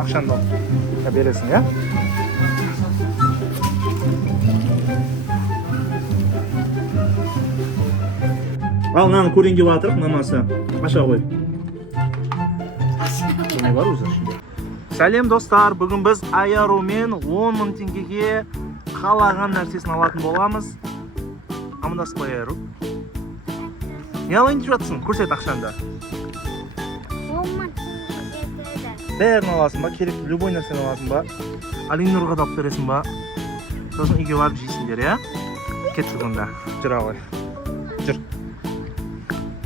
Ақшаңды бересің, иә? Ал, мынаны көрейін деп жатырық, мамасы. Аша қой. Не бар өзі ішінде? Сәлем достар, бүгін біз Аярумен 10 000 теңгеге қалаған нәрсесін алатын боламыз. Амандасып қой, Аяру. Не алайын деп жатсың? Көрсет ақшаңды. 10 000 теңге. Бәрін аласың ба? Керек любой нәрсені аласың ба? Алинұрға да алып бересің ба? Сосын үйге барып жейсіңдер, иә? Кеттік онда. Жүр ағай. Жүр.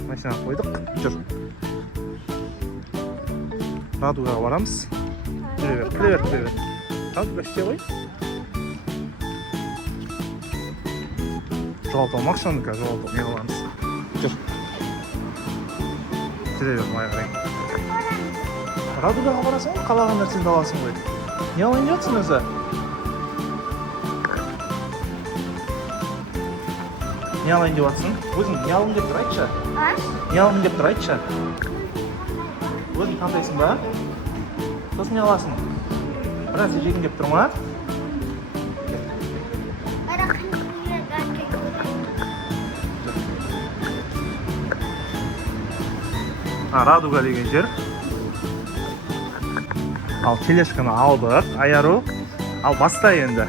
Машина қойдық. Жүр. Радугаға барамыз. Жүре бер. Радуга іште ғой. Жоғалталым ақшаны қазір жоғалталым. Не қыламыз? Жүр. Жүре бер, май қарай. Радугаға барасың ғой, қалаған нәрсені аласың ғой. Не алайын деп жатсың өзі? Не алайын деп жатсың? Өзің не алайын деп тұр, айтшы. Не алайын деп тұр, айтшы. Өзің таңдайсың ба? Сосын не аласың? Біраз жегін деп тұр ма? Радуга деген жер. Ал тележканы алдық, Аяру. Ал баста енді.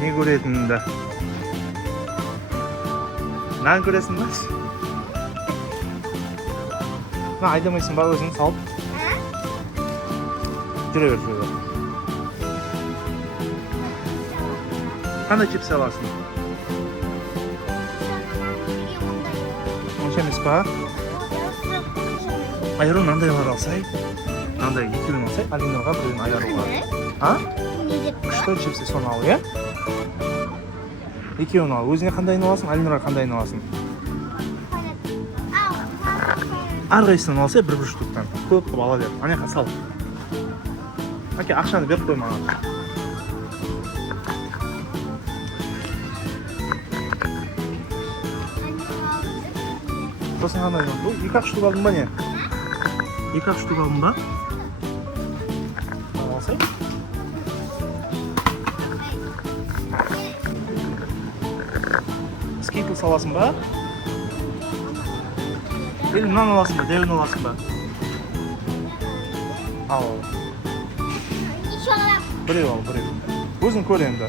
Не көретініңді? Нән көресің ба? Айдамайсың ба өзің салып? Жүре бер. Қандай чипс аласың? Онша емес па? Аяру мынандайлар алсай. Мынандай екеуін алсай, Алинұрға біреуін Аяруға. Күшті чипсы соны ал, иә? Екеуін ал. Өзіне қандайын аласың, Алинұрға қандайын аласың? Әрқайсынан алсай, бір штуктан. Көп қып ала бер. Анеқа сал. Әке, ақшаны беріп қой маған. Сосын қандай бұл? 2-ақ штук алдың ба не? 2-ақ штук алдың ба? Алсай. Скейтлс аласың ба? Или мынаны аласың ба? Дәуін аласың ба? Ал. Біреу ал. Өзің көр енді.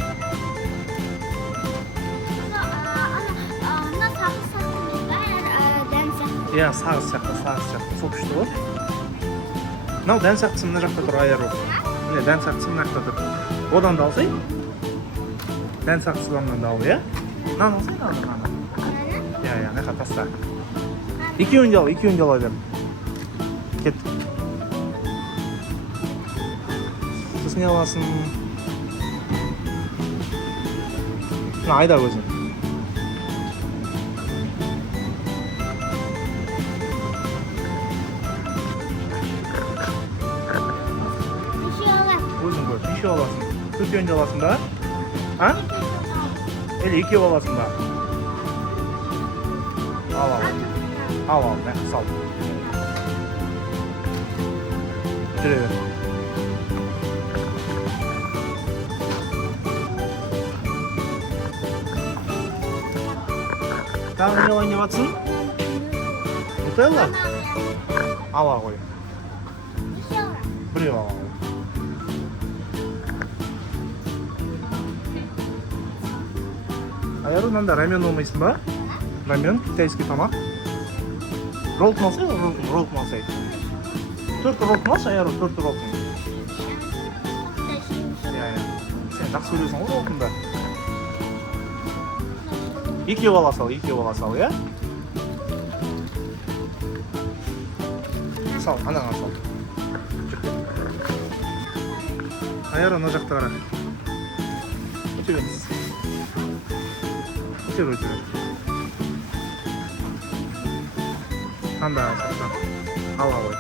Иә, сағыз сияқты. Сол күшті ғой. Мынау дән сақтысы мына жақта тұр, Аяру. Міне, дән сақтысы мына жақта тұр. Одан да алсай. Дән сақтысынан да ал, иә? Мынаны алсай, мынаны. Иә, неқа таста. Екеуін де ала бер. Кет. Сіз не аласың? Мына айда өзің. Өзің көр, неше аласың? Төртеуін де аласың ба? А? Или екеу аласың ба? Ал, мәк сал. Жүре бер. Тағы не алайын деп жатсың? Нутелла? Ала ғой. Біреу ала ғой. Аяру, мында рамен алмайсың ба? Рамен, китайский тамақ. Роллтын алсай, роллтын алсай. 4 роллтын алшы, Аяру, 4 роллтын. Сен жақсы көресің ғой роллтында. Екеу ала сал, иә? Сал, анаңа сал. Аяру, ана жақта қара. Өте беріңіз. Өте бер. Қанда сақтан. Ала ғой.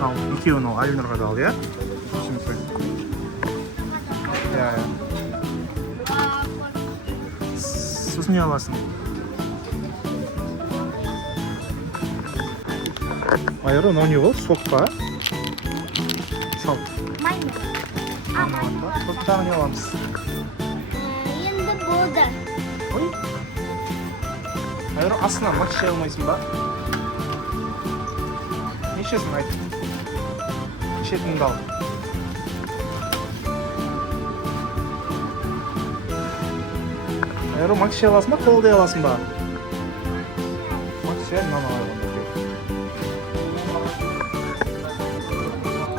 Al, 2 onu Alinur'a da al ya. Şimdi Иә. Сосын не аласың? Айыр, мынау не болды? Сок па? Сал. Маймыл. Сосын тағы не аламыз? Енді болды. Ой. Айыр, астынан мак іше алмайсың ба? Не ішесің айт? Ішетініңді ал. Айыр, мак іше аласың ба? Қолдай аласың ба? Мак іше, мынаны алайын.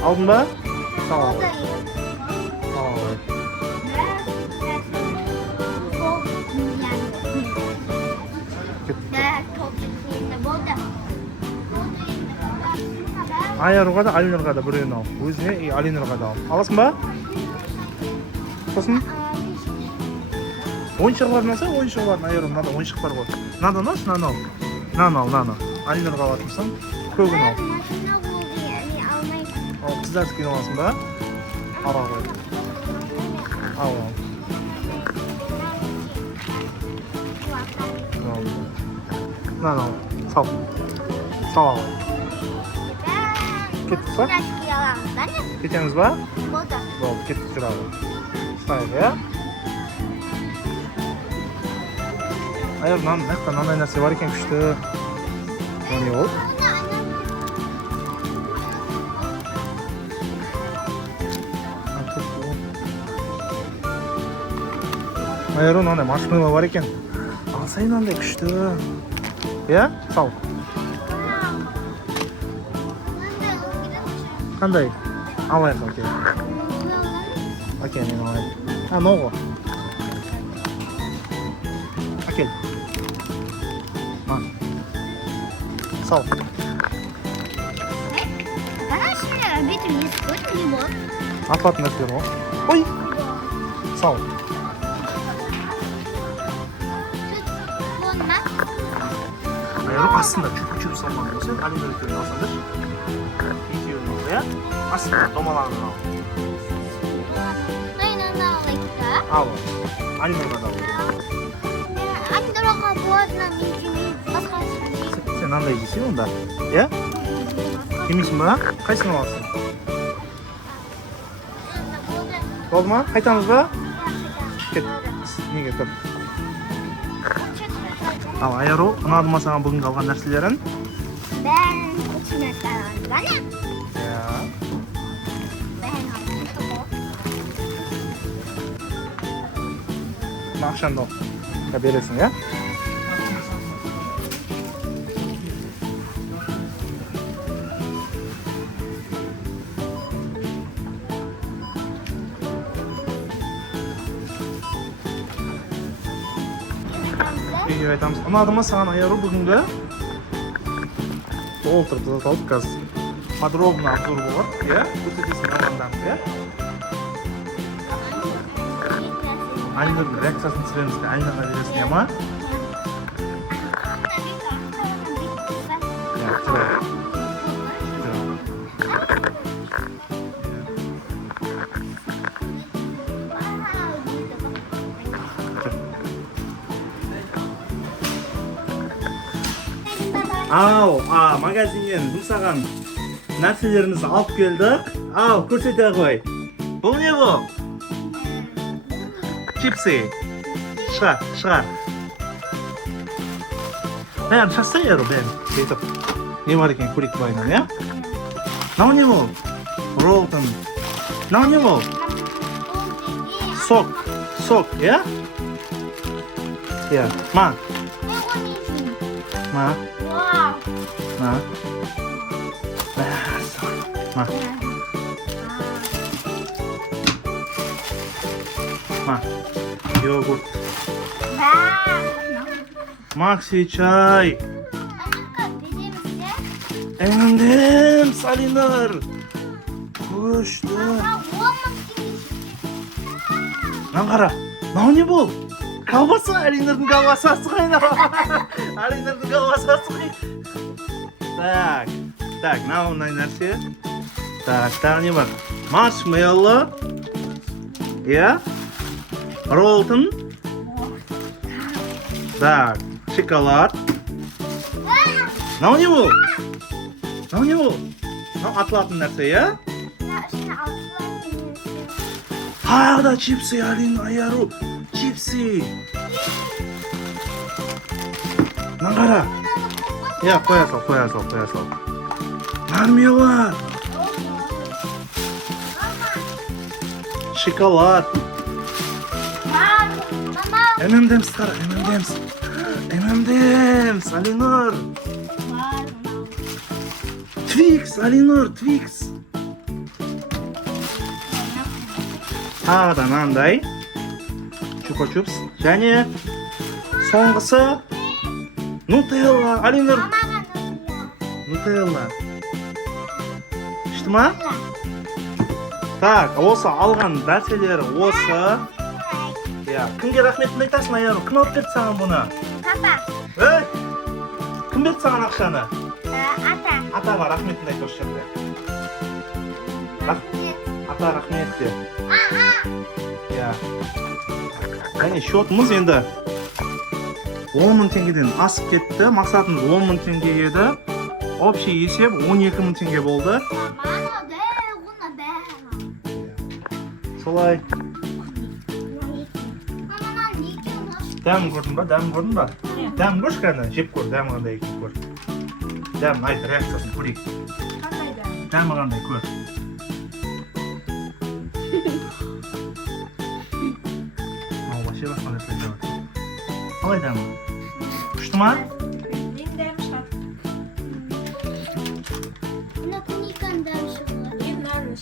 Aldın ba? Tamam. Tamam. Айыруға да, Алинұрға да біреуін ал. Өзіне Алинұрға да ал. Аласың ба? Сосын? Ойыншық бар наса? Ойыншық бар. Айыру, мынада ойыншық бар ғой. Мынада наш, мынаны ал. Мынаны ал, мынаны. Алинұрға алатынсың. Көгін ал. Қыздар түкен аласың ба? Ала ғой. Ал. Мынаны ал. Сал. Сал ал. Кеттік па? Кетеміз ба? Болды. Болды, кеттік тұрады. Ұстайық, е? Айыр, мынандай нәрсе бар екен күшті. Ол не болды? Айыр, мынандай маршмеллоу бар екен. Алсай мынандай күшті. Е? Сал. Қандай? Алайық, окей. Окей, мен алайын. Ноғы. Әкел. Сал. Атылатын нәрселер ғой. Ой! Сал. Айыру астында чүп-чүп салмақ болса, Алинұр екеуін алсаңдар. Екеуін ал, иә? Астында домалағын ал. Ал. Алинұрға да ал. Алинұрға болады, басқа Сен андай жесең онда, иә? Жемейсің ба? Қайсыны аласың? Болды ма? Қайтамыз ба? Кет. Неге тұр? Ал, Айару, ұнады ма саған бүгінгі алған нәрселерін? Бәрін күтіне саған, бәне? Иә. Бәрін алып. Ақшанды ал. Бересің, иә? Үйге айтамыз. Ұнады ма саған Айару бүгінгі? Толтырып тазарталып қазір. Подробно обзор болады, иә? Көрсетесің алғандарыңды, иә? Алинұрдың реакциясын түсіреміз, Алинұрға бересің, иә ма? Иә, жүріп. Ау, магазиннен бұл саған нәрселерімізді алып келдік. Ау, көрсете ғой. Бұл не бұл? Чипсы. Шығар. Бәрін шашса еру, бәрін. Сөйтіп, не бар екен көрейік байынан, иә? Мынау не бұл? Роллтон. Мынау не бұл? Сок, иә? Иә, ма? Йогурт. Макси чай. Әңдім, Алинұр. Күшті. Мынаны қара. Мынау не бұл? Колбаса, Алинұрдың колбасасы қайна. Алинұрдың колбасасы қайна. Так, мынандай нәрсе. Так, тағы не бар? Маршмеллоу. Иә? Роллтон. Так, шоколад. Мынау не бұл? Мынау не бұл? Мынау атылатын нәрсе, иә? Тағы да чипсы, Алина, Айару. Чипсы. Мынаны қара. Иә, қоя сал. Мармелад. Шоколад. M&M's қара, M&M's, Алинур. Твикс, Алинур, Твикс. Тағы да мынандай. Чупа-чупс. Және соңғысы Нутелла, Алинур. Нутелла. Ішті ма? Так, осы алған нәрселері осы. Я, кімге рахметін айтасың, Айару? Кім алып берді саған бұны? Папа. Ей! Кім берді саған ақшаны? Ата. Атаға рахметін айт осы жерде. Ата рахмет де. Я. Және счетымыз енді 10.000 теңгеден асып кетті. Мақсатымыз 10.000 теңге еді. Общий есеп 12.000 теңге болды. Солай. Дәмін көрдің ба? Дәмін көрші кәні, жеп көр, дәмі қандай екен көр. Дәмін айт, реакциясын көрейік. Дәмі қандай көр. Ал, вообще басқа нәрсе жоқ. Қалай дәмі? Күшті ма? Мен дәмі шығады. Мына клубниканың дәмі шығады.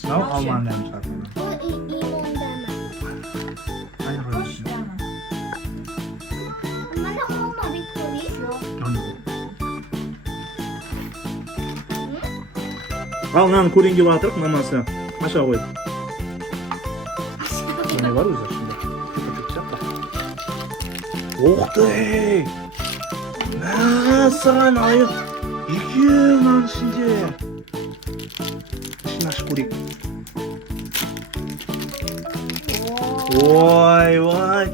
Мынау алманың дәмі шығады. Бұл лимон дәмі. Қош дәмі. Мына холма Виктория. Ал, мынаны көрейін деп жатырық, мамасы. Аша қой. Не бар өзі ішінде? Ух ты! Мә, саған айып. Екен мынаның ішінде. Ішін ашып көрейік. Ой,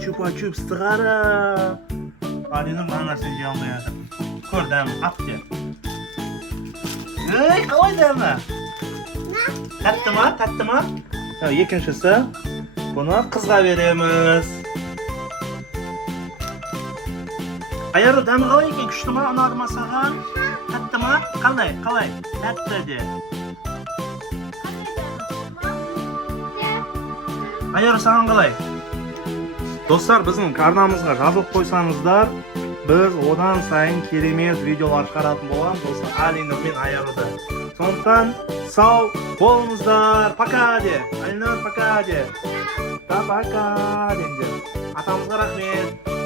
чупа-чупсты қара. Алина мына нәрсені жей алмай жатыр. Көр дәмі, ап де. Ей, қалай дәмі? Тәтті ма? Екіншісі, бұны қызға береміз. Айару, дәмі қалай екен? Күшті ма? Ұнады ма саған? Тәтті ма? Қалай? Тәтті де. Айару, саған қалай? Достар, біздің арнамызға жазылып қойсаңыздар, біз одан сайын керемет видеолар шығаратын боламыз. Осы Алинур мен Айаруды. Сондықтан сау болыңыздар. Пока де. Алинур, пока де. Пока деңдер. Атамызға рахмет.